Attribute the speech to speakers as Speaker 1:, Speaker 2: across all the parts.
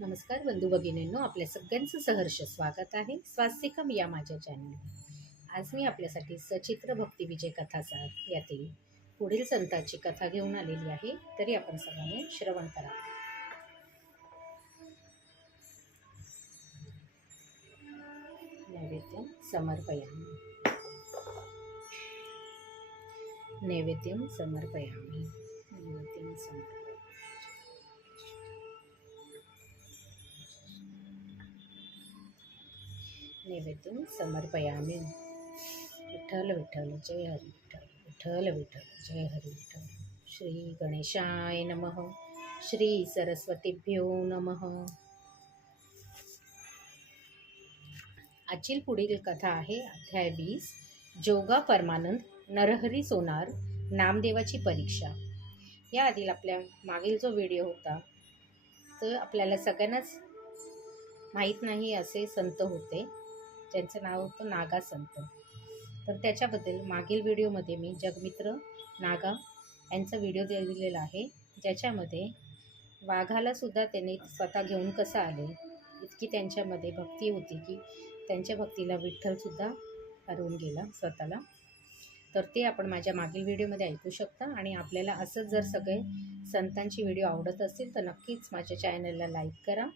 Speaker 1: नमस्कार बंधू भगिनींनो आपल्या सगळ्यांचं सहर्ष स्वागत आहे. स्वास्तिकम या माझ्या चॅनल आज मी आपल्यासाठी सचित्र भक्ती विजय कथासार यातील पुढील संतांची कथा घेऊन आलेली आहे. तरी आपण सर्वांनी श्रवण करा. नैवेद्यम समर्पयामी. नैवेद्यम समर्पयामी. नैवेद्यम समर्पया नैवेद्यम समर्पयामी। विठ्ठल विठ्ठल जय हरी विठ्ठल विठ्ठल विठ्ठल जय हरी विठ्ठल। श्री गणेशाय नमः। श्री सरस्वतीभ्यो नमः। आजची पुढील कथा आहे अध्याय वीस जोगा परमानंद नरहरी सोनार नामदेवाची परीक्षा. या आधील आपल्या मागील जो व्हिडिओ होता तर आपल्याला सगळ्यांनाच माहीत नाही असे संत होते. ज्यांचं नाव होतं नागा संत. तर त्याच्याबद्दल मागील व्हिडिओमध्ये मी जगमित्र नागा यांचा व्हिडिओ दिलेला आहे. ज्याच्यामध्ये वाघालासुद्धा त्यांनी स्वतः घेऊन कसं आले? इतकी त्यांच्यामध्ये भक्ती होती की त्यांच्या भक्तीला विठ्ठलसुद्धा हरवून गेला स्वतःला. तर ते आपण माझ्या मागील व्हिडिओमध्ये ऐकू शकता आणि आपल्याला असंच जर सगळे संतांची व्हिडिओ आवडत असतील तर नक्कीच माझ्या चॅनलला लाईक करा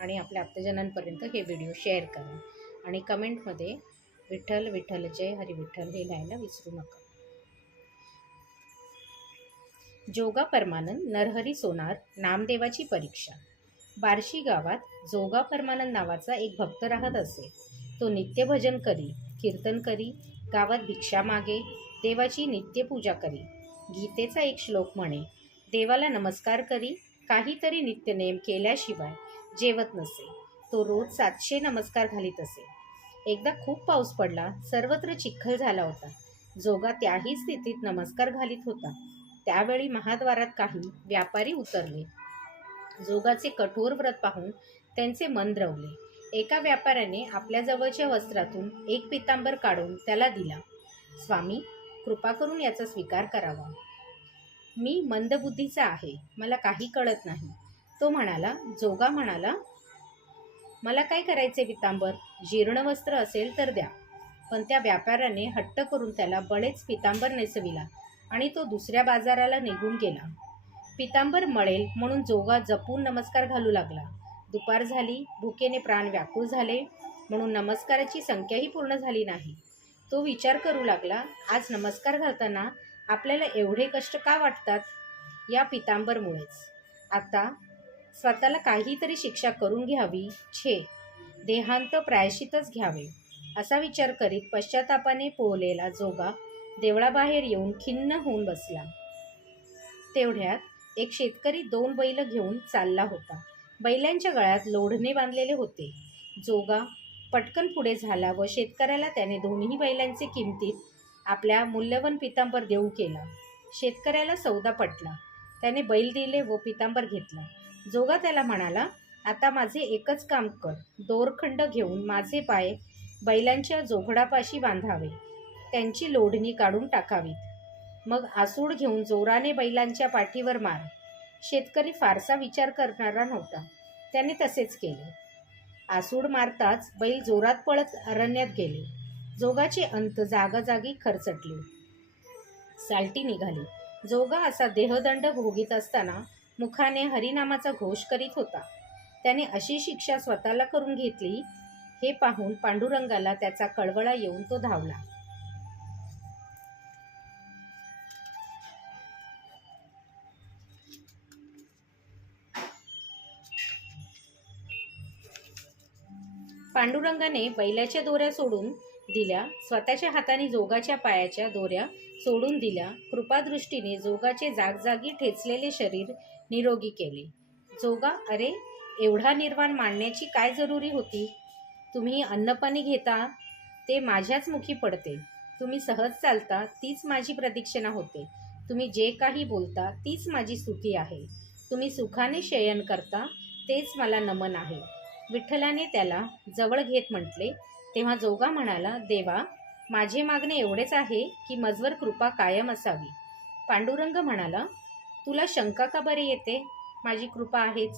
Speaker 1: आणि आपल्या आप्तजनांपर्यंत हे व्हिडिओ शेअर करा. आणि कमेंटमध्ये विठ्ठल विठ्ठल जय हरी विठ्ठल हे लिहायला विसरू नका. जोगा परमानंद नरहरी सोनार नामदेवाची परीक्षा. बार्शी गावात जोगा परमानंद नावाचा एक भक्त राहत असे. तो नित्य भजन करी कीर्तन करी गावात भिक्षा मागे देवाची नित्यपूजा करी. गीतेचा एक श्लोक म्हणे देवाला नमस्कार करी काहीतरी नित्यनेम केल्याशिवाय जेवत नसे. तो रोज सातशे नमस्कार घालीत असे. एकदा खूप पाऊस पडला सर्वत्र चिखल झाला होता. जोगा त्याही स्थितीत नमस्कार घालीत होता. त्यावेळी महाद्वारात काही व्यापारी उतरले. जोगाचे कठोर व्रत पाहून त्यांचे मन द्रवले. एका व्यापाऱ्याने आपल्या जवळच्या वस्त्रातून एक पितांबर काढून त्याला दिला. स्वामी कृपा करून याचा स्वीकार करावा. मी मंदबुद्धीचा आहे. मला काही कळत नाही. तो म्हणाला जोगा म्हणाला मला काय करायचे पितांबर? जीर्ण वस्त्र असेल तर द्या. पण त्या व्यापाऱ्याने हट्ट करून त्याला बळेच पितांबर नेसविला आणि तो दुसऱ्या बाजाराला निघून गेला. पितांबर मळेल म्हणून जोगा जपून नमस्कार घालू लागला. दुपार झाली भुकेने प्राण व्याकुळ झाले म्हणून नमस्काराची संख्याही पूर्ण झाली नाही. तो विचार करू लागला आज नमस्कार घालताना आपल्याला एवढे कष्ट का वाटतात? या पितांबरमुळेच. आता स्वतःला काहीतरी शिक्षा करून घ्यावी. छे. देहांत प्रायशितच घ्यावे. असा विचार करीत पश्चातापाने पोहलेला जोगा देवळाबाहेर येऊन खिन्न होऊन बसला. तेवढ्यात एक शेतकरी दोन बैल घेऊन चालला होता. बैलांच्या गळ्यात लोढणे बांधलेले होते. जोगा पटकन पुढे झाला व शेतकऱ्याला त्याने दोन्ही बैलांचे किमतीत आपल्या मूल्यवान पितांबर देऊ केला. शेतकऱ्याला सौदा पटला. त्याने बैल दिले व पितांबर घेतला. जोगा त्याला म्हणाला आता माझे एकच काम कर. दोरखंड घेऊन माझे पाय बैलांच्या जोघडापाशी बांधावे. त्यांची लोढणी काढून टाकावीत. मग आसूड घेऊन जोराने बैलांच्या पाठीवर मार. शेतकरी फारसा विचार करणारा नव्हता. त्याने तसेच केले. आसूड मारताच बैल जोरात पळत अरण्यात गेले. जोगाचे अंत जागाजागी खरचटले. सालटी निघाली. जोगा असा देहदंड भोगीत असताना मुखाने हरिनामाचा घोष करीत होता. त्याने अशी शिक्षा स्वतःला करून घेतली हे पाहून पांडुरंगाला त्याचा कळवळा येऊन तो धावला. पांडुरंगाने बैलाच्या दोऱ्या सोडून दिल्या स्वतःच्या हाताने जोगाच्या पायाच्या दोऱ्या सोडून दिल्या. कृपादृष्टीने जोगाचे जागजागी ठेचलेले शरीर निरोगी केले. जोगा अरे एवढा निर्वाण मांडण्याची काय जरुरी होती? तुम्ही अन्नपाणी घेता ते माझ्याच मुखी पडते. तुम्ही सहज चालता तीच माझी प्रदक्षिणा होते. तुम्ही जे काही बोलता तीच माझी स्तुती आहे. तुम्ही सुखाने शयन करता तेच मला नमन आहे. विठ्ठलाने त्याला जवळ घेत म्हटले. तेव्हा जोगा म्हणाला देवा माझे मागणे एवढेच आहे की मजवर कृपा कायम असावी. पांडुरंग म्हणाला तुला शंका का बरी येते? माझी कृपा आहेच.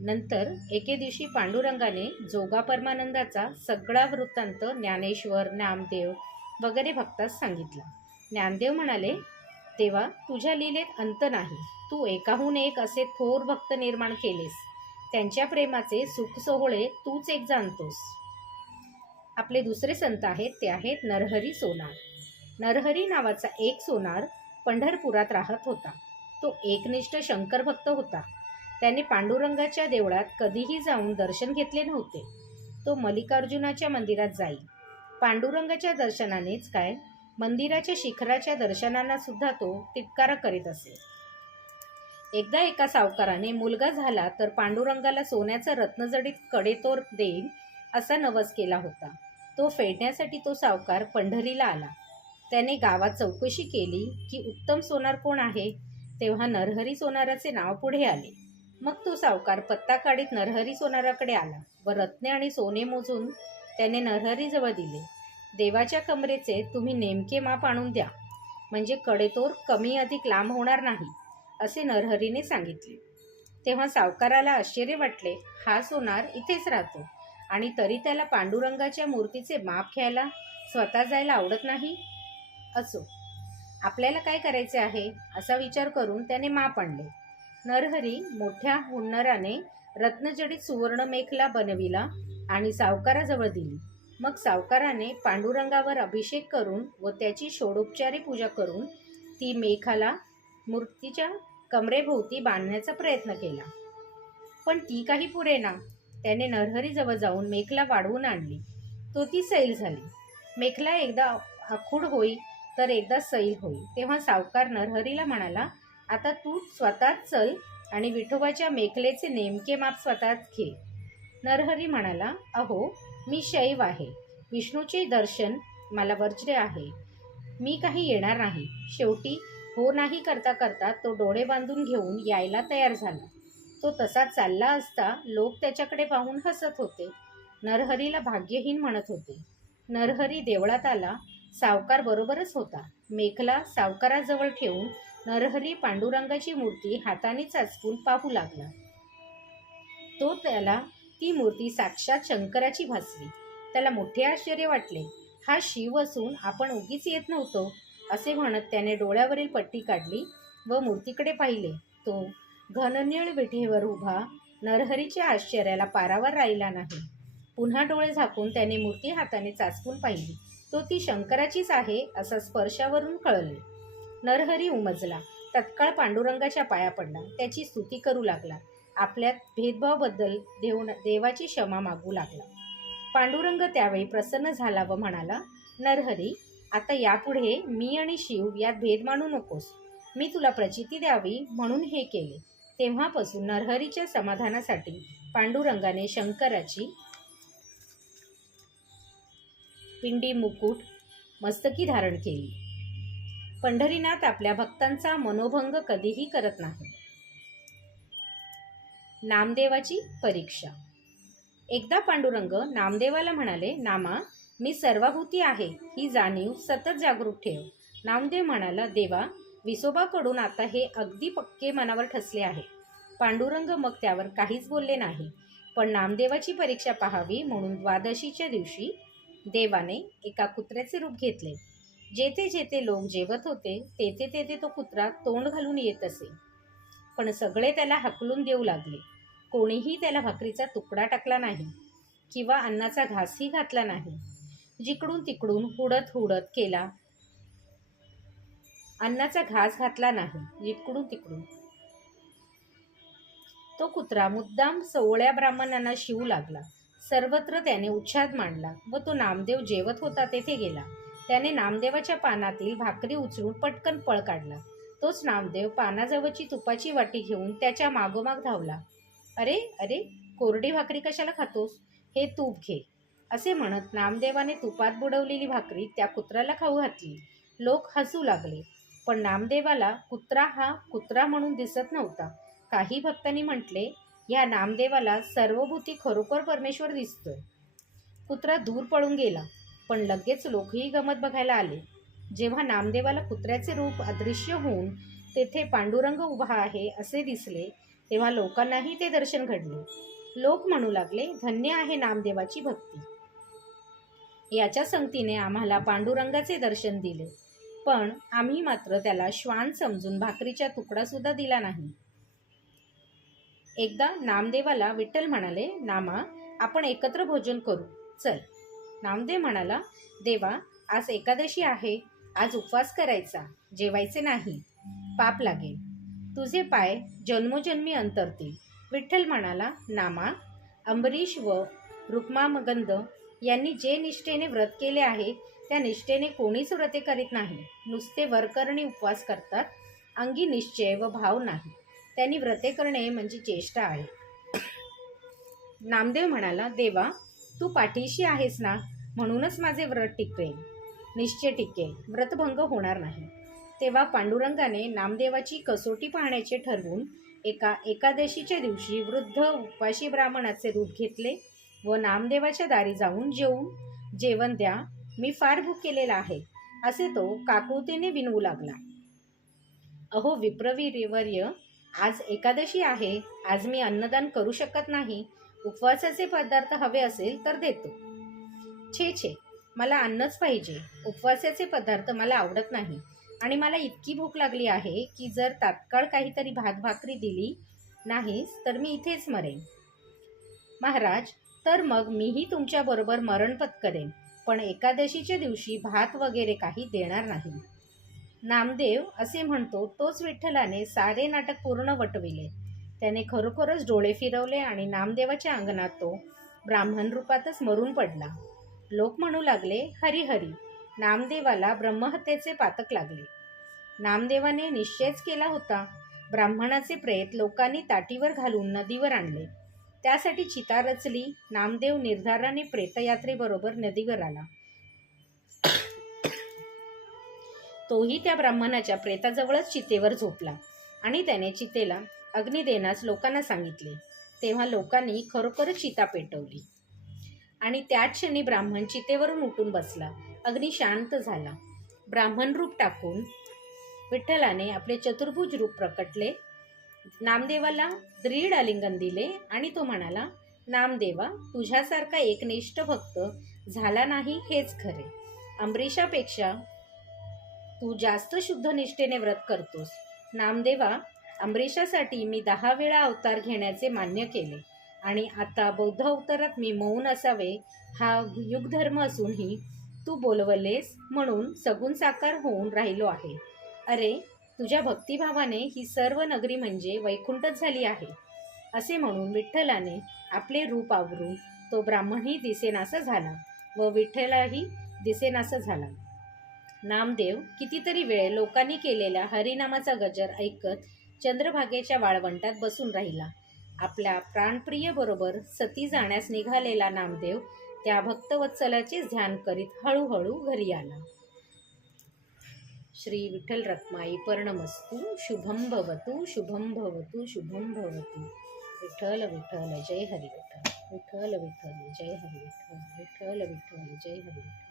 Speaker 1: नंतर एके दिवशी पांडुरंगाने जोगा परमानंदाचा सगळा वृत्तांत ज्ञानेश्वर नामदेव वगैरे भक्तास सांगितला. ज्ञानदेव म्हणाले तेव्हा तुझ्या लीलेत अंत नाही. तू एकाहून एक असे थोर भक्त निर्माण केलेस. त्यांच्या प्रेमाचे सुख सोहळे तूच एक जाणतोस. आपले दुसरे संत आहेत ते आहेत नरहरी सोनार. नरहरी नावाचा एक सोनार पंढरपुरात राहत होता. तो एकनिष्ठ शंकर भक्त होता. त्याने पांडुरंगाच्या देवळात कधीही जाऊन दर्शन घेतले नव्हते. तो मल्लिकार्जुनाच्या मंदिरात जाई. पांडुरंगाच्या दर्शनानेच काय? मंदिराच्या शिखराच्या दर्शनांना सुद्धा तो तिटकारा करीत असे. एकदा एका सावकाराने मुलगा झाला तर पांडुरंगाला सोन्याचा रत्नजडीत कडेतोर देईल असा नवस केला होता. तो फेडण्यासाठी तो सावकार पंढरीला आला. त्याने गावात चौकशी केली की उत्तम सोनार कोण आहे? तेव्हा नरहरी सोनाराचे नाव पुढे आले. मग तो सावकार पत्ता काढीत नरहरी सोनाराकडे आला व रत्ने आणि सोने मोजून त्याने नरहरीजवळ दिले. देवाच्या कमरेचे तुम्ही नेमके माप आणून द्या. म्हणजे कडेतोर कमी अधिक लांब होणार नाही असे नरहरीने सांगितले. तेव्हा सावकाराला आश्चर्य वाटले हा सोनार इथेच राहतो आणि तरी त्याला पांडुरंगाच्या मूर्तीचे माप घ्यायला स्वतः जायला आवडत नाही? असो. आपल्याला काय करायचे आहे? असा विचार करून त्याने माप आणले. नरहरी मोठ्या हुन्नराने रत्नजडीत सुवर्ण मेखला बनविला आणि सावकाराजवळ दिली. मग सावकाराने पांडुरंगावर अभिषेक करून व त्याची षोडोपचारी पूजा करून ती मेखाला मूर्तीच्या कमरेभोवती बांधण्याचा प्रयत्न केला. पण ती काही पुरेना त्याने नरहरीजवळ जाऊन मेखला वाढवून आणली. तो ती सैल झाली. मेखला एकदा आखूड होई तर एकदा सैल होईल. तेव्हा सावकार नरहरीला म्हणाला आता तू स्वतःच चल आणि विठोबाच्या मेखलेचे नेमके माप स्वतःच घे. नरहरी म्हणाला अहो मी शैव आहे. विष्णूचे दर्शन मला वर्ज्य आहे. मी काही येणार नाही. शेवटी हो नाही करता करता तो डोळे बांधून घेऊन यायला तयार झाला. तो तसा चालला असता लोक त्याच्याकडे पाहून हसत होते. नरहरीला भाग्यहीन म्हणत होते. नरहरी देवळात आला. सावकार बरोबरच होता. मेखला सावकाराजवळ ठेवून नरहरी पांडुरंगाची मूर्ती हाताने चाचपून पाहू लागला. तो त्याला ती मूर्ती साक्षात शंकराची भासली. त्याला मोठे आश्चर्य वाटले. हा शिव असून आपण उगीच येत नव्हतो असे म्हणत त्याने डोळ्यावरील पट्टी काढली व मूर्तीकडे पाहिले. तो घननिळ विठेवर उभा नरहरीच्या आश्चर्याला पारावर राहिला नाही. पुन्हा डोळे झाकून त्याने मूर्ती हाताने चाचपून पाहिली. तो ती शंकराचीच आहे असा स्पर्शावरून कळले. नरहरी उमजला. तत्काळ पांडुरंगाच्या पाया पडला. त्याची स्तुती करू लागला. आपल्यात भेदभावबद्दल देव देवाची क्षमा मागू लागला. पांडुरंग त्यावेळी प्रसन्न झाला व म्हणाला नरहरी आता यापुढे मी आणि शिव यात भेद मानू नकोस. मी तुला प्रचिती द्यावी म्हणून हे केले. तेव्हापासून नरहरीच्या समाधानासाठी पांडुरंगाने शंकराची पिंडी मुकुट मस्तकी धारण केली. पंढरीनाथ आपल्या भक्तांचा मनोभंग कधीही करत नाही. नामदेवाची परीक्षा. एकदा पांडुरंग नामदेवाला म्हणाले नामा मी सर्वाभूती आहे ही जाणीव सतत जागरूक ठेव. नामदेव म्हणाला देवा विसोबाकडून आता हे अगदी पक्के मनावर ठसले आहे. पांडुरंग मग त्यावर काहीच बोलले नाही पण नामदेवाची परीक्षा पाहावी म्हणून द्वादशीच्या दिवशी देवाने एका कुत्र्याचे रूप घेतले. जेथे जेथे लोक जेवत होते तेथे तेथे तो कुत्रा तोंड घालून येत असे. पण सगळे त्याला हकलून देऊ लागले. कोणीही त्याला भाकरीचा तुकडा टाकला नाही किंवा अन्नाचा घासही घातला नाही. जिकडून तिकडून हुडत हुडत केला. अन्नाचा घास घातला नाही जिकडून तिकडून. तो कुत्रा मुद्दाम सवळ्या ब्राह्मणांना शिवू लागला. सर्वत्र त्याने उच्छाद मांडला व तो नामदेव जेवत होता तेथे गेला. त्याने नामदेवाच्या पानातील भाकरी उचलून पटकन पळ काढला. तोच नामदेव पानाजवळची तुपाची वाटी घेऊन त्याच्या मागोमाग धावला. अरे अरे कोरडी भाकरी कशाला खातोस? हे तूप घे. असे म्हणत नामदेवाने तुपात बुडवलेली भाकरी त्या कुत्र्याला खाऊ घातली. लोक हसू लागले. पण नामदेवाला कुत्रा हा कुत्रा म्हणून दिसत नव्हता. काही भक्तांनी म्हटले या नामदेवाला सर्वभूती खरोखर परमेश्वर दिसतोय. कुत्रा दूर पळून गेला पण लगेच लोकही गमत बघायला आले. जेव्हा नामदेवाला कुत्र्याचे रूप अदृश्य होऊन तेथे पांडुरंग उभा आहे असे दिसले तेव्हा लोकांनाही ते दर्शन घडले. लोक म्हणू लागले धन्य आहे नामदेवाची भक्ती. याच्या संगतीने आम्हाला पांडुरंगाचे दर्शन दिले. पण आम्ही मात्र त्याला श्वान समजून भाकरीचा तुकडासुद्धा दिला नाही. एकदा नामदेवाला विठ्ठल म्हणाले नामा आपण एकत्र भोजन करू. चल. नामदेव म्हणाला देवा आज एकादशी आहे. आज उपवास करायचा. जेवायचे नाही. पाप लागेल. तुझे पाय जन्मोजन्मी अंतरतील. विठ्ठल म्हणाला नामा अंबरीश व रुक्मामगंध यांनी जे निष्ठेने व्रत केले आहे त्या निष्ठेने कोणीच व्रते करीत नाही. नुसते वरकरणी उपवास करतात. अंगी निश्चय व भाव नाही. त्यांनी व्रते करणे म्हणजे चेष्टा आहे. नामदेव म्हणाला देवा तू पाठीशी आहेस ना? म्हणूनच माझे व्रत टिकेल निश्चय टिकेल व्रतभंग होणार नाही. तेव्हा पांडुरंगाने नामदेवाची कसोटी पाहण्याचे ठरवून एका एकादशीच्या दिवशी वृद्ध उपाशी ब्राह्मणाचे रूप घेतले व नामदेवाच्या दारी जाऊन जेवून जेवण द्या मी फार भूक केलेला आहे. असे तो काकुतीने विनवू लागला. अहो विप्रवीर्यवर्य आज एकादशी आहे आज मी अन्नदान करू शकत नाही. उपवासाचे पदार्थ हवे असेल तर देतो. छे छे. मला अन्नच पाहिजे. उपवासाचे पदार्थ मला आवडत नाही. आणि मला इतकी भूक लागली आहे की जर तात्काळ काहीतरी भात भाकरी दिली नाहीस तर मी इथेच मरेन. महाराज तर मग मीही तुमच्याबरोबर मरण पत्करेन. पण एकादशीच्या दिवशी भात वगैरे काही देणार नाही. नामदेव असे म्हणतो तोच विठ्ठलाने सारे नाटक पूर्ण वटविले. त्याने खरोखरच डोळे फिरवले आणि नामदेवाच्या अंगणात तो ब्राह्मण रूपातच मरून पडला. लोक म्हणू लागले हरी हरी नामदेवाला ब्रह्महत्येचे पातक लागले. नामदेवाने निश्चयच केला होता. ब्राह्मणाचे प्रेत लोकांनी ताटीवर घालून नदीवर आणले. त्यासाठी चिता रचली नामदेव निर्धाराने प्रेतयात्रेबरोबर नदीवर आला. तोही त्या ब्राह्मणाच्या प्रेताजवळच चितेवर झोपला आणि त्याने चितेला अग्नी देण्यास लोकांना सांगितले. तेव्हा लोकांनी खरोखरच चिता पेटवली. आणि त्याच क्षणी ब्राह्मण चितेवरून उठून बसला. अग्नी शांत झाला. ब्राह्मण रूप टाकून विठ्ठलाने आपले चतुर्भुज रूप प्रकटले. नामदेवाला दृढ आलिंगन दिले आणि तो म्हणाला नामदेवा तुझ्यासारखा एकनिष्ठ भक्त झाला नाही हेच खरे. अंबरीशापेक्षा तू जास्त शुद्ध निष्ठेने व्रत करतोस. नामदेवा अमरीशासाठी मी दहा वेळा अवतार घेण्याचे मान्य केले आणि आता बौद्ध अवतारात मी मौन असावे हा युगधर्म असूनही तू बोलवलेस म्हणून सगुण साकार होऊन राहिलो आहे. अरे तुझ्या भक्तिभावाने ही सर्व नगरी म्हणजे वैकुंठच झाली आहे. असे म्हणून विठ्ठलाने आपले रूप आवरून तो ब्राह्मणही दिसेनासा झाला व विठ्ठलाही दिसेनासा झाला. नामदेव कितीतरी वेळ लोकांनी केलेल्या हरिनामाचा गजर ऐकत चंद्रभागेच्या वाळवंटात बसून राहिला. आपल्या प्राणप्रिय बरोबर सती जाण्यास निघालेला नामदेव त्या भक्तवत्सलाचे ध्यान करीत हळूहळू घरी आला. श्री विठ्ठल रत्माई पर्णमस्तू शुभम भवतु शुभम भवतु शुभम भवतु. विठ्ठल विठ्ठल जय हरी विठ्ठल. विठ्ठल विठ्ठल जय हरी विठ्ठल. विठ्ठल विठ्ठल जय हरी विठ्ठल.